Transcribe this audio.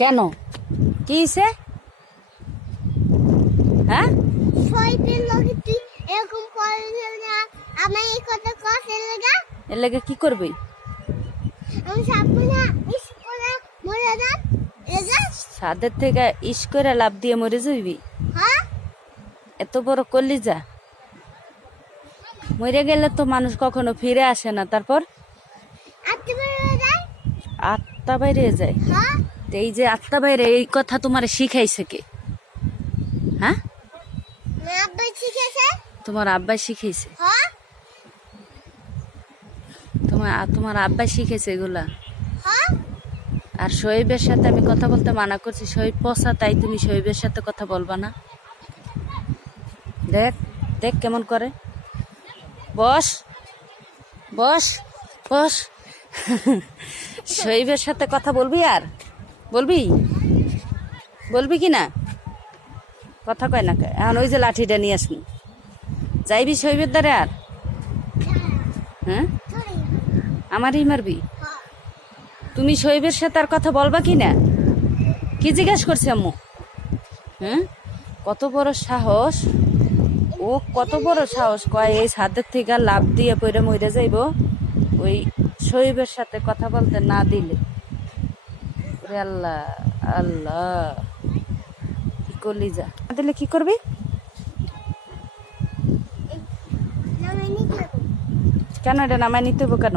কেন কি হইছে? হ্যাঁ শহীদের লগে তুই এরকম করলি না, আমি এই কথা কইতে লাগা এর লাগে কি করবি? আমি সাপুনা স্কুলে মরে না এগা। ছাদের থেকে ইস করে লাভ দিয়ে মরে যাবি? হ্যাঁ এত বড় করলি যা, মরে গেলে তো মানুষ কখনো ফিরে আসে না। তারপর আত্মা বেরিয়ে যায়। আত্মা বাইরে যায়? হ্যাঁ তো এই যে আত্মা বাইরে, এই কথা তোমার শিখাইছে কে? হ্যাঁ না আব্বা শিখেছে। তোমার আব্বাই শিখাইছে? হ্যাঁ তোমার আব্বাই শিখেছে এগুলা? হ্যাঁ আর শহীবের সাথে আমি কথা বলতে মানা করছি, শহীব পচা, তাই তুমি শহীবের সাথে কথা বলবা না? দেখ দেখ কেমন করে। বস বস বস শহীবের সাথে কথা বলবি? আর বলবি বলবি কি না? কথা কয় না কয়? এখন ওই যে লাঠিটা নিয়ে আসবি, যাইবি শহীবের দ্বারে? আর হ্যাঁ সরি। আমারই মারবি? হ্যাঁ তুমি শহীবের সাথে আর কথা বলবা কি না? কি জিজ্ঞাসা করছে আম্মু? হ্যাঁ কত বড় সাহস, ও কত বড় সাহস কয় এই ছাদের থেকে লাফ দিয়ে পড়ে মরে যাইব ওই শহীবের সাথে কথা বলতে না দিলে। ওরে আল্লাহ আল্লাহ, কি করলি যা, না দিলে কি করবি? না আমি নিতে কেন এটা নামায় নিতে হইব কেন?